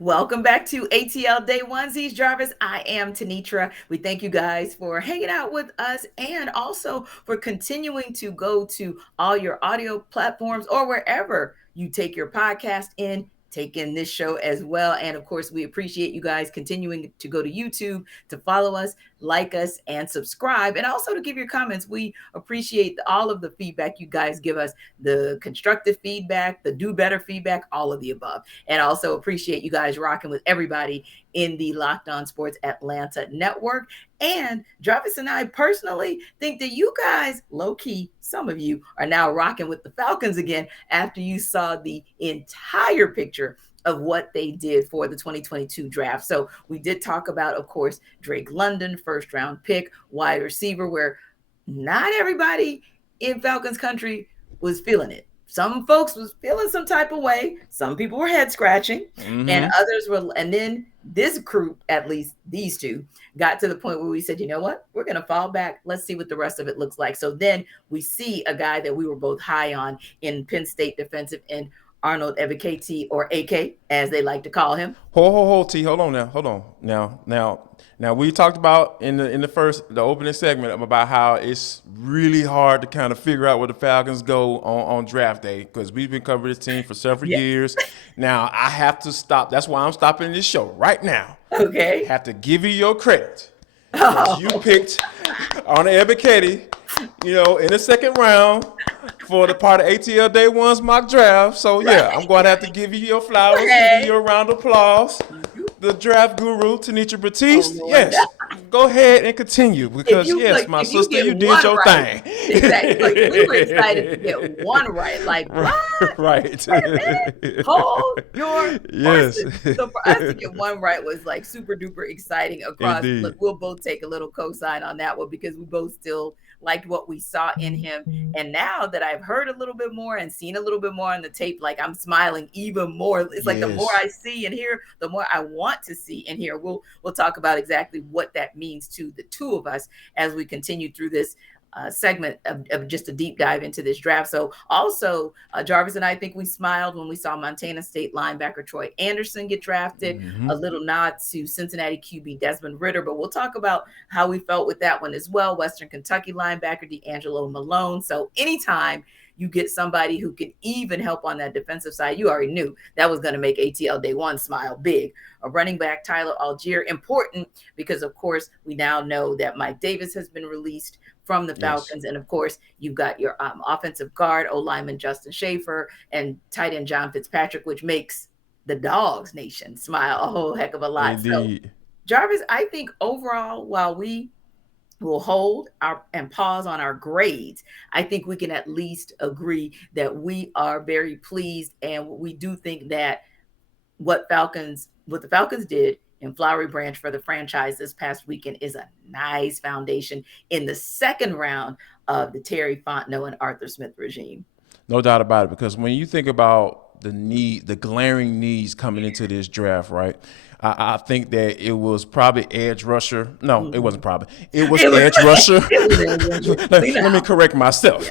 Welcome back to ATL Day Onesies, Jarvis. I am Tenitra. We thank you guys for hanging out with us and also for continuing to go to all your audio platforms or wherever you take your podcast in. Take in this show as well. And of course, we appreciate you guys continuing to go to YouTube to follow us, like us, and subscribe, and also to give your comments. We appreciate all of the feedback you guys give us, the constructive feedback, the do better feedback, all of the above. And also appreciate you guys rocking with everybody in the Locked On Sports Atlanta network. And Jarvis and I personally think that you guys, low key, some of you are now rocking with the Falcons again after you saw the entire picture of what they did for the 2022 draft. So we did talk about, of course, Drake London, first round pick, wide receiver, where not everybody in Falcons country was feeling it. Some folks was feeling some type of way. Some people were head scratching, and others were. And then this group, at least these two, got to the point where we said, you know what, we're going to fall back. Let's see what the rest of it looks like. So then we see a guy that we were both high on in Penn State defensive end, Arnold Ebiketie, or AK, as they like to call him. T. Hold on now. We talked about in the opening segment about how it's really hard to kind of figure out where the Falcons go on draft day because we've been covering this team for several years. Now I have to stop. That's why I'm stopping this show right now. Okay. Have to give you your credit. You picked Arnold Ebiketie, in the second round for the part of ATL Day One's mock draft. So, I'm going to have to give you your flowers, give you a round of applause. The draft guru, Tenitra Batiste. Yes, go ahead and continue because, my sister, you did your thing. Exactly. We were excited to get one right. Like, what? Right. Hold your horses. So for us to get one right was like super duper exciting across. Look, we'll both take a little cosign on that one because we both still liked what we saw in him. And now that I've heard a little bit more and seen a little bit more on the tape, like I'm smiling even more. It's like the more I see and hear, the more I want to see and hear. We'll talk about exactly what that means to the two of us as we continue through this segment of just a deep dive into this draft. So also, Jarvis and I think we smiled when we saw Montana State linebacker Troy Anderson get drafted, a little nod to Cincinnati QB Desmond Ridder, but we'll talk about how we felt with that one as well. Western Kentucky linebacker D'Angelo Malone. So anytime you get somebody who can even help on that defensive side, you already knew that was going to make ATL Day One smile big. A running back, Tyler Algier, important because, of course, we now know that Mike Davis has been released from the Falcons. And, of course, you've got your offensive guard, O-lineman Justin Schaefer, and tight end John Fitzpatrick, which makes the Dogs Nation smile a whole heck of a lot. Indeed. So, Jarvis, I think overall, while we will hold and pause on our grades, I think we can at least agree that we are very pleased, and we do think that what the Falcons did in Flowery Branch for the franchise this past weekend is a nice foundation in the second round of the Terry Fontenot and Arthur Smith regime. No doubt about it, because when you think about the glaring needs coming into this draft, right? I think that it was probably edge rusher. No, it wasn't probably. It was edge rusher. Let me correct myself.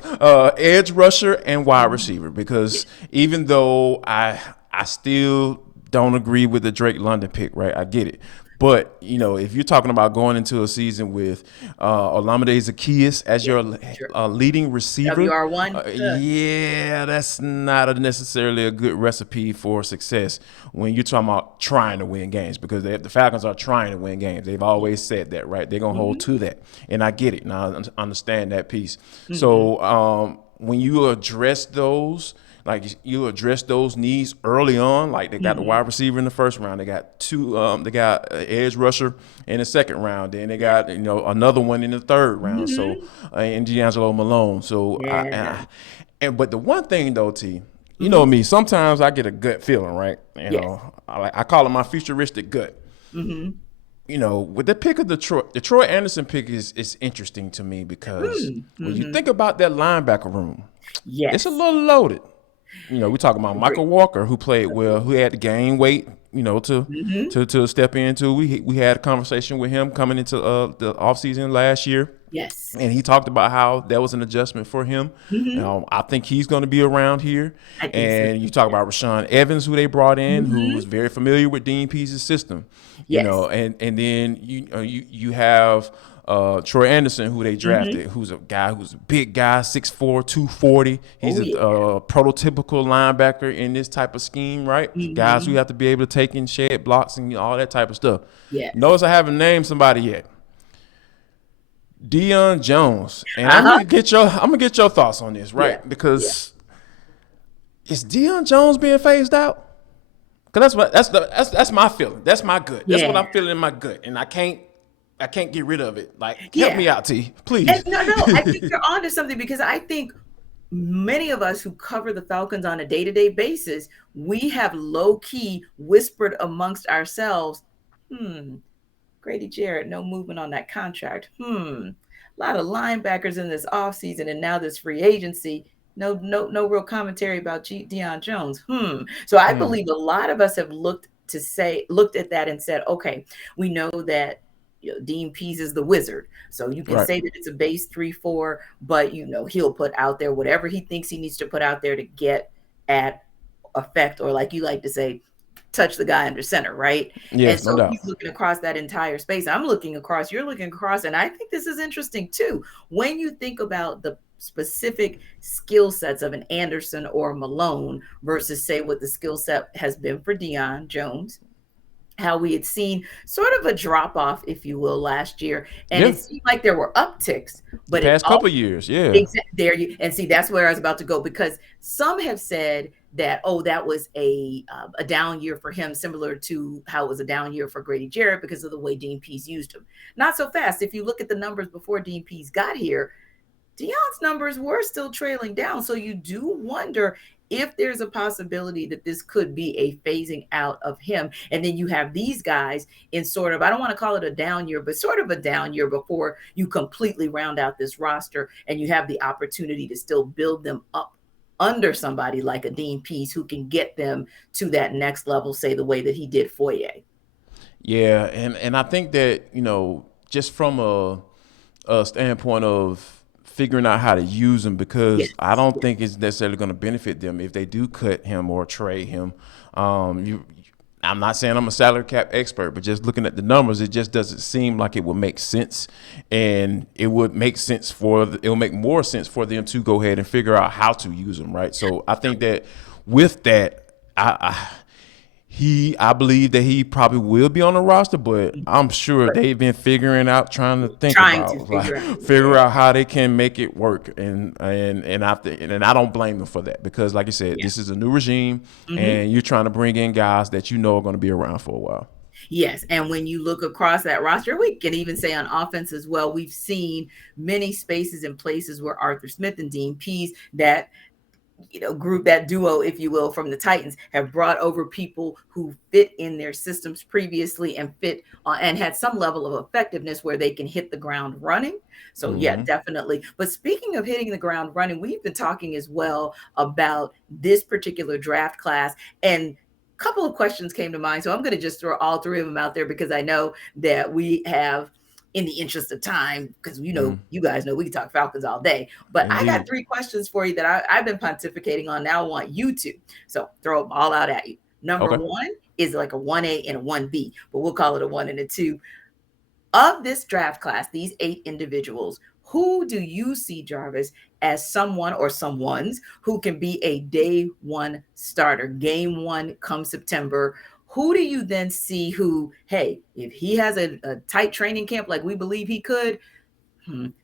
Edge rusher and wide receiver, because even though I still don't agree with the Drake London pick, right? I get it. But, if you're talking about going into a season with Olamide Zaccheaus as your leading receiver, WR1, that's not necessarily a good recipe for success when you're talking about trying to win games, because the Falcons are trying to win games. They've always said that, right? They're going to hold to that. And I get it. And I understand that piece. So when you address those, needs early on. Like they got the wide receiver in the first round. They got they got an edge rusher in the second round. Then they got, another one in the third round. So, and D'Angelo Malone. So, but the one thing though, T, you know me, sometimes I get a gut feeling, right? I call it my futuristic gut. With the pick of the Troy Anderson pick is interesting to me because when you think about that linebacker room, it's a little loaded. We're talking about Michael Walker, who played well, who had to gain weight, to step into. We had a conversation with him coming into the offseason last year. Yes. And he talked about how that was an adjustment for him. Hmm. I think he's going to be around here. I think so And you too. talk Yeah. about Rashawn Evans, who they brought in, who Hmm. was very familiar with Dean Pease's system. Yes. And then you have Troy Anderson, who they Hmm. drafted, who's a guy who's a big guy, 6'4", 240. He's Oh a yeah. prototypical linebacker in this type of scheme, right? Guys who Hmm. have to be able to take in shed blocks and all that type of stuff. Yes. Notice I haven't named somebody yet. Deion Jones, and Uh huh. I'm gonna get your thoughts on this, Yeah. right? Yeah. Because is Deion Jones being phased out? Because that's my feeling. That's my gut. That's what Yeah. I'm feeling in my gut, and I can't get rid of it. Like, help Yeah. me out, T, And please. no, no, I think you're onto something because I think many of us who cover the Falcons on a day-to-day basis, we have low-key whispered amongst ourselves, Grady Jarrett, no movement on that contract. A lot of linebackers in this offseason and now this free agency. No real commentary about Deion Jones. So I believe a lot of us have looked at that and said, okay, we know that Dean Pease is the wizard. So you can Right. say that it's a base 3-4, but he'll put out there whatever he thinks he needs to put out there to get at effect, or like you like to say, touch the guy under center, right? And Yes, no so doubt. he's looking across that entire space. I'm looking across, you're looking across, and I think this is interesting too. When you think about the specific skill sets of an Anderson or Malone versus say what the skill set has been for Deion Jones, how we had seen sort of a drop off, if you will, last year, and Yeah. it seemed like there were upticks, The but it past also couple of years, yeah. there you and see that's where I was about to go, because some have said that, oh, that was a down year for him, similar to how it was a down year for Grady Jarrett because of the way Dean Pease used him. Not so fast. If you look at the numbers before Dean Pease got here, Deion's numbers were still trailing down. So you do wonder if there's a possibility that this could be a phasing out of him. And then you have these guys in sort of, I don't want to call it a down year, but sort of a down year before you completely round out this roster and you have the opportunity to still build them up under somebody like a Dean Pease who can get them to that next level, say the way that he did Foyer. Yeah, and I think that, just from a standpoint of figuring out how to use him, Yes. because I don't Yes. think it's necessarily going to benefit them if they do cut him or trade him. You, I'm not saying I'm a salary cap expert, but just looking at the numbers, it just doesn't seem like it would make sense, and it would make sense it will make more sense for them to go ahead and figure out how to use him, right? So I think that with that, I believe that he probably will be on the roster, but I'm sure But they've been figuring out, trying to think trying to about, like, figure out, figure yeah. out how they can make it work, and I don't blame them for that, because, like you said, Yeah. this is a new regime, Hmm. and you're trying to bring in guys that are going to be around for a while. Yes, and when you look across that roster, we can even say on offense as well, we've seen many spaces and places where Arthur Smith and Dean Pease, that group, that duo, if you will, from the Titans, have brought over people who fit in their systems previously and fit and had some level of effectiveness where they can hit the ground running. So yeah, Hmm. definitely. But speaking of hitting the ground running, we've been talking as well about this particular draft class, and couple of questions came to mind. So I'm going to just throw all three of them out there because I know that we have, in the interest of time, because you guys know we can talk Falcons all day. But I got Indeed. three questions for you that I've been pontificating on. Now I want you to. So throw them all out at you. Number Okay. one is like a 1A and a 1B, but we'll call it a 1 and a 2. Of this draft class, these 8 individuals, who do you see, Jarvis, as someone or someones who can be a day one starter, game one come September? Who do you then see who, hey, if he has a tight training camp like we believe he could,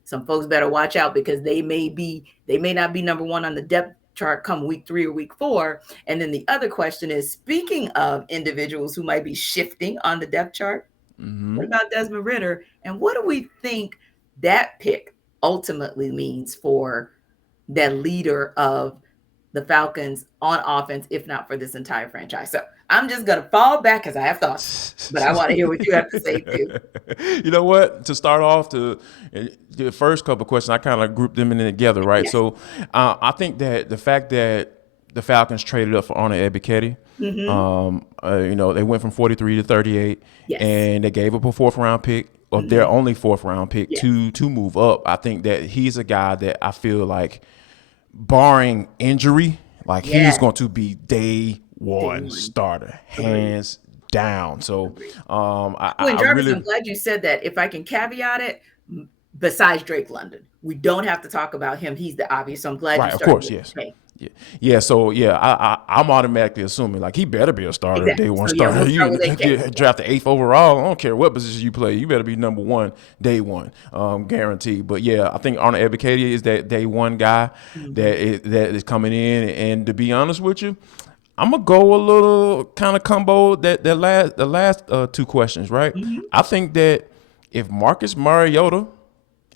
some folks better watch out because they may not be number one on the depth chart come week 3 or week 4. And then the other question is, speaking of individuals who might be shifting on the depth chart, what about Desmond Ritter? And what do we think that pick ultimately means for the leader of the Falcons on offense, if not for this entire franchise? So I'm just going to fall back because I have thoughts, but I want to hear what you have to say too. You know what? To start off, the first couple of questions, I kind of grouped them in together, right? Yes. So I think that the fact that the Falcons traded up for Arnold Ebiketie, Mm-hmm. they went from 43 to 38, Yes. and they gave up a 4th round pick of their only fourth round pick Yeah. to move up. I think that he's a guy that I feel like, barring injury, like Yeah. he's going to be day Day one one. starter, Agreed. hands down. So Agreed. Oh, and I Jarvis, I'm really glad you said that. If I can caveat it, besides Drake London, we don't have to talk about him. He's the obvious. So I'm glad you right, of started course, with yes. K. Yeah, yeah. So yeah, I'm automatically assuming like he better be a starter, day Exactly. one So yeah, starter. we'll start You with AK. get drafted eighth overall. I don't care what position you play. You better be number one, day one, guaranteed. But yeah, I think Arnold Ebiketie is that day one guy Hmm. that is coming in. And to be honest with you, I'm gonna go a little kind of combo the last two questions, right? Hmm. I think that if Marcus Mariota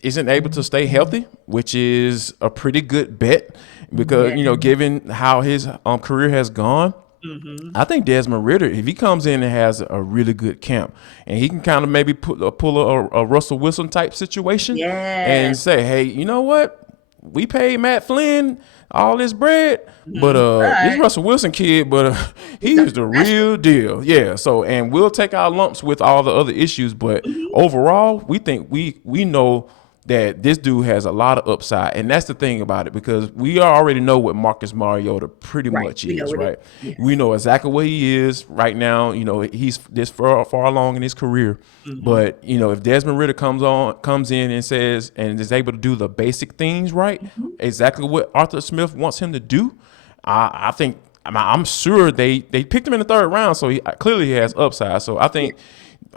isn't able to stay healthy, which is a pretty good bet because Yeah. given how his career has gone, Hmm. I think Desmond Ritter, if he comes in and has a really good camp, and he can kind of maybe pull a Russell Wilson type situation Yes. and say, hey, you know what? We paid Matt Flynn all this bread, but this Right. Russell Wilson kid, but He's he is something the special. real deal. Yeah. So, and we'll take our lumps with all the other issues, but Hmm. overall, we think we know that this dude has a lot of upside, and that's the thing about it because we already know what Marcus Mariota pretty Right. much We know is, what it. right? We Yes. know exactly what he is right now. He's this far along in his career, Hmm. but if Desmond Ritter comes in and says and is able to do the basic things right, Hmm. exactly what Arthur Smith wants him to do, I think. I'm sure they picked him in the third round, so clearly he has upside. So I Yeah. think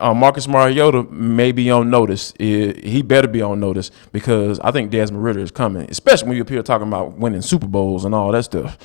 Marcus Mariota may be on notice. He better be on notice because I think Desmond Ritter is coming, especially when you're here talking about winning Super Bowls and all that stuff.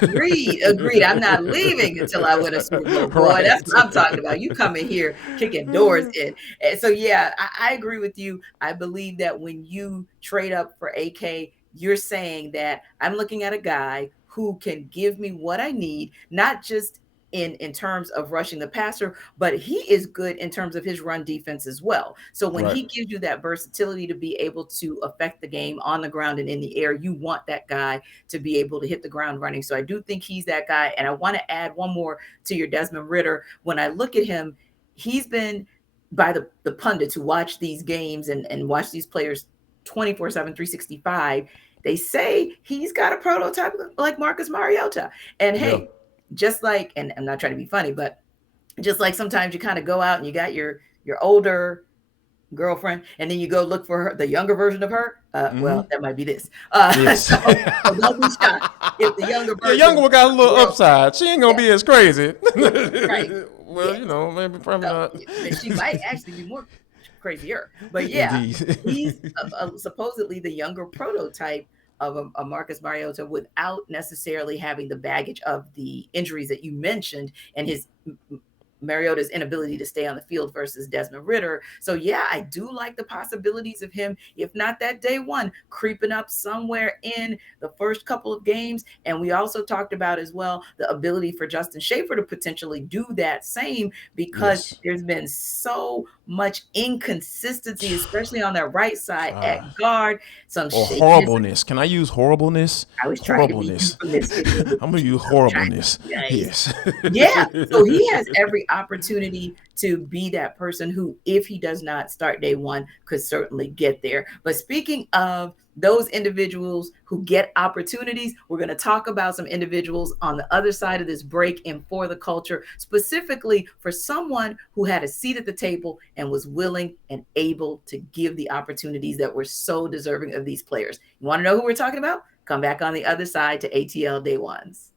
Agreed. Agreed. I'm not leaving until I win a Super Bowl, boy. That's Right. what I'm talking about. You coming here kicking doors in. And so yeah, I agree with you. I believe that when you trade up for AK, you're saying that I'm looking at a guy who can give me what I need, not just in terms of rushing the passer, but he is good in terms of his run defense as well. So when Right. he gives you that versatility to be able to affect the game on the ground and in the air, you want that guy to be able to hit the ground running. So I do think he's that guy. And I want to add one more to your Desmond Ritter. When I look at him, he's been by the pundits who watch these games and watch these players 24/7, 365. They say he's got a prototype like Marcus Mariota. And Yeah. hey, just like, and I'm not trying to be funny, but just like sometimes you kind of go out and you got your older girlfriend, and then you go look for her, the younger version of her. Well, that might be this. Yes. So don't be shocked if the younger Yeah, younger version one got a of the little world. upside. She ain't gonna Yeah, be as crazy. right. Well, Yes. maybe probably So not. but she might actually be more crazier. But yeah, Indeed. he's supposedly the younger prototype of a Marcus Mariota without necessarily having the baggage of the injuries that you mentioned and his Mariota's inability to stay on the field versus Desmond Ritter. So yeah, I do like the possibilities of him, if not that day one, creeping up somewhere in the first couple of games. And we also talked about as well the ability for Justin Schaefer to potentially do that same because Yes. there's been so much inconsistency, especially on that right side at Uh, guard, some or shakiness. horribleness. Can I use horribleness? I was trying to be Horribleness. euphemistic with I'm gonna use I'm trying to horribleness. be nice. Yes. Yeah. So he has every opportunity to be that person who, if he does not start day one, could certainly get there. But speaking of those individuals who get opportunities, we're going to talk about some individuals on the other side of this break in For the Culture, specifically for someone who had a seat at the table and was willing and able to give the opportunities that were so deserving of these players. You want to know who we're talking about? Come back on the other side to ATL Day Ones.